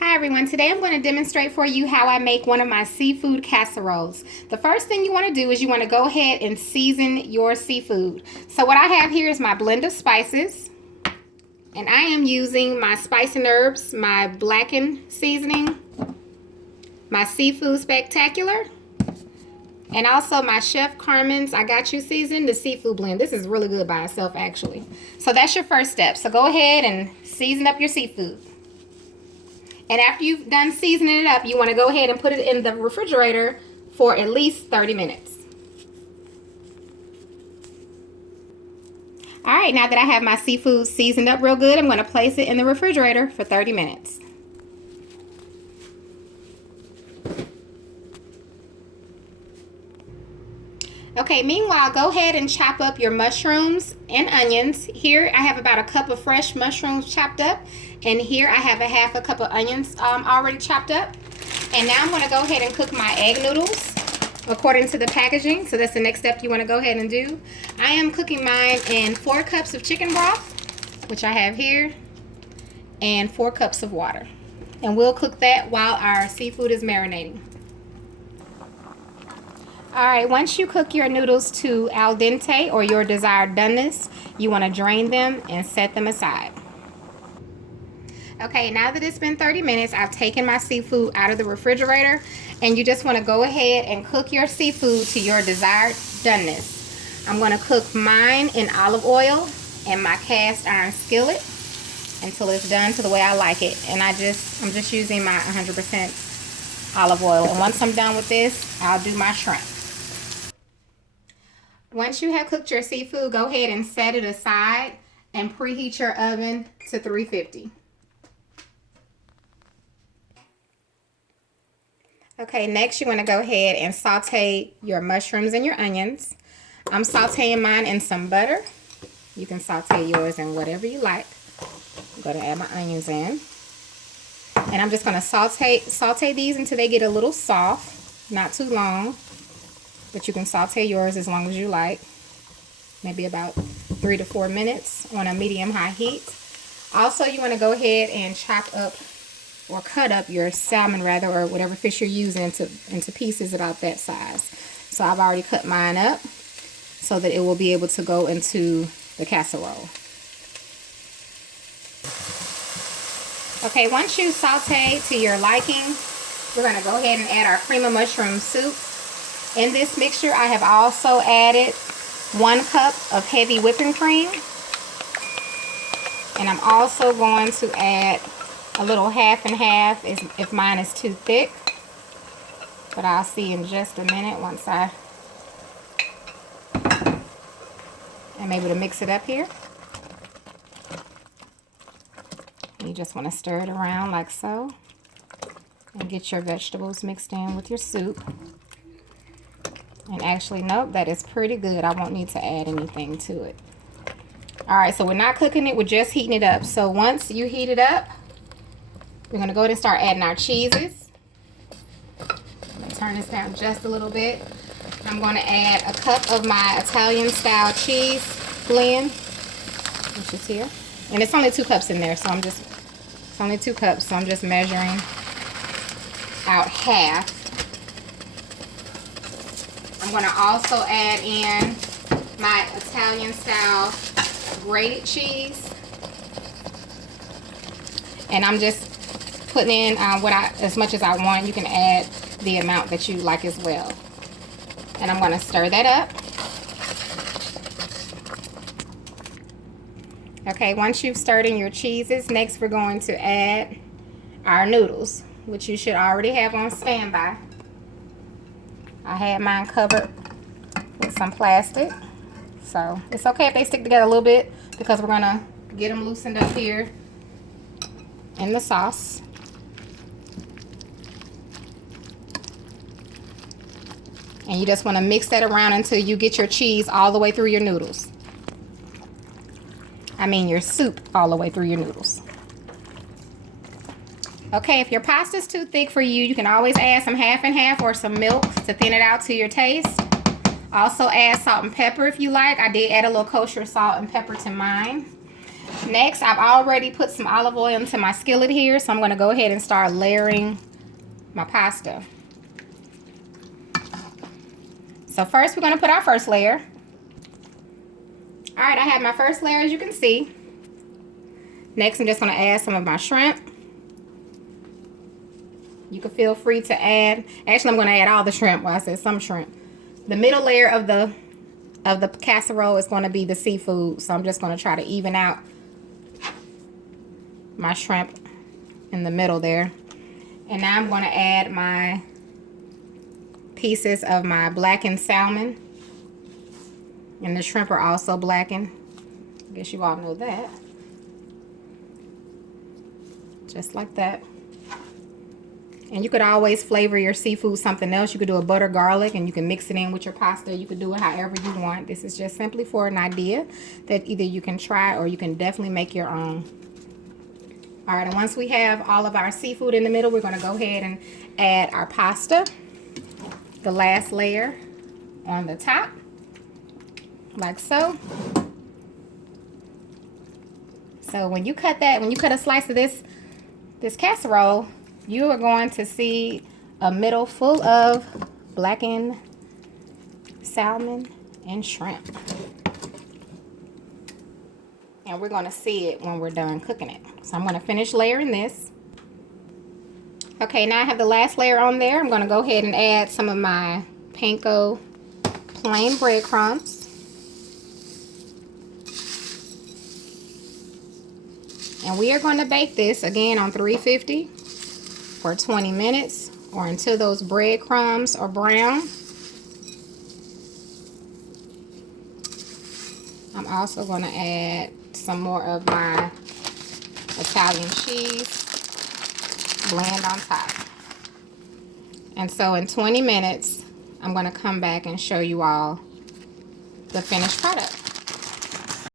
Hi everyone, today I'm going to demonstrate for you how I make one of my seafood casseroles. The first thing you want to do is you want to go ahead and season your seafood. So what I have here is my blend of spices, and I am using my spice and herbs, my blackened seasoning, my seafood spectacular, and also my Chef Carmen's I Got You season, the seafood blend. This is really good by itself actually. So that's your first step. So go ahead and season up your seafood. And after you've done seasoning it up, you want to go ahead and put it in the refrigerator for at least 30 minutes. All right, now that I have my seafood seasoned up real good, I'm going to place it in the refrigerator for 30 minutes. Okay, meanwhile, go ahead and chop up your mushrooms and onions. Here I have about a cup of fresh mushrooms chopped up, and here I have a half a cup of onions already chopped up. And now I'm going to go ahead and cook my egg noodles according to the packaging. So that's the next step you want to go ahead and do. I am cooking mine in 4 cups of chicken broth, which I have here, and 4 cups of water. And we'll cook that while our seafood is marinating. Alright, once you cook your noodles to al dente or your desired doneness, you want to drain them and set them aside. Okay, now that it's been 30 minutes, I've taken my seafood out of the refrigerator, and you just want to go ahead and cook your seafood to your desired doneness. I'm going to cook mine in olive oil and my cast iron skillet until it's done to the way I like it. And I'm just using my 100% olive oil. And once I'm done with this, I'll do my shrimp. Once you have cooked your seafood, go ahead and set it aside and preheat your oven to 350. Okay, next you want to go ahead and saute your mushrooms and your onions. I'm sauteing mine in some butter. You can saute yours in whatever you like. I'm going to add my onions in. And I'm just going to saute these until they get a little soft, not too long. But you can saute yours as long as you like. Maybe about 3 to 4 minutes on a medium-high heat. Also, you want to go ahead and chop up or cut up your salmon rather, or whatever fish you're using into pieces about that size. So I've already cut mine up so that it will be able to go into the casserole. Okay, once you saute to your liking, we're going to go ahead and add our cream of mushroom soup. In this mixture, I have also added 1 cup of heavy whipping cream. And I'm also going to add a little half and half if mine is too thick. But I'll see in just a minute once I'm able to mix it up here. You just want to stir it around like so. And get your vegetables mixed in with your soup. And actually, nope, that is pretty good. I won't need to add anything to it. Alright, so we're not cooking it, we're just heating it up. So once you heat it up, we're going to go ahead and start adding our cheeses. Turn this down just a little bit. I'm going to add a cup of my Italian style cheese blend, which is here. And it's only 2 cups in there, so it's only 2 cups, so I'm just measuring out half. I'm going to also add in my Italian style grated cheese. And I'm just putting in as much as I want. You can add the amount that you like as well. And I'm going to stir that up. Okay, once you've stirred in your cheeses, next we're going to add our noodles, which you should already have on standby. I had mine covered with some plastic, so it's okay if they stick together a little bit because we're gonna get them loosened up here in the sauce. And you just want to mix that around until you get your cheese all the way through your noodles. I mean your soup all the way through your noodles. Okay, if your pasta's too thick for you, you can always add some half and half or some milk to thin it out to your taste. Also add salt and pepper if you like. I did add a little kosher salt and pepper to mine. Next, I've already put some olive oil into my skillet here, so I'm going to go ahead and start layering my pasta. So first, we're going to put our first layer. All right, I have my first layer, as you can see. Next, I'm just going to add some of my shrimp. You can feel free to add, actually I'm going to add all the shrimp. Well, I said some shrimp. The middle layer of the casserole is going to be the seafood, so I'm just going to try to even out my shrimp in the middle there. And now I'm going to add my pieces of my blackened salmon. And the shrimp are also blackened. I guess you all know that. Just like that. And you could always flavor your seafood something else. You could do a butter garlic and you can mix it in with your pasta. You could do it however you want. This is just simply for an idea that either you can try or you can definitely make your own. All right, and once we have all of our seafood in the middle, we're going to go ahead and add our pasta. The last layer on the top. Like so. So when you cut a slice of this casserole, you are going to see a middle full of blackened salmon and shrimp. And we're going to see it when we're done cooking it. So I'm going to finish layering this. Okay, now I have the last layer on there. I'm going to go ahead and add some of my panko plain breadcrumbs. And we are going to bake this again on 350 for 20 minutes or until those breadcrumbs are brown. I'm also going to add some more of my Italian cheese, blend on top. And so in 20 minutes, I'm going to come back and show you all the finished product.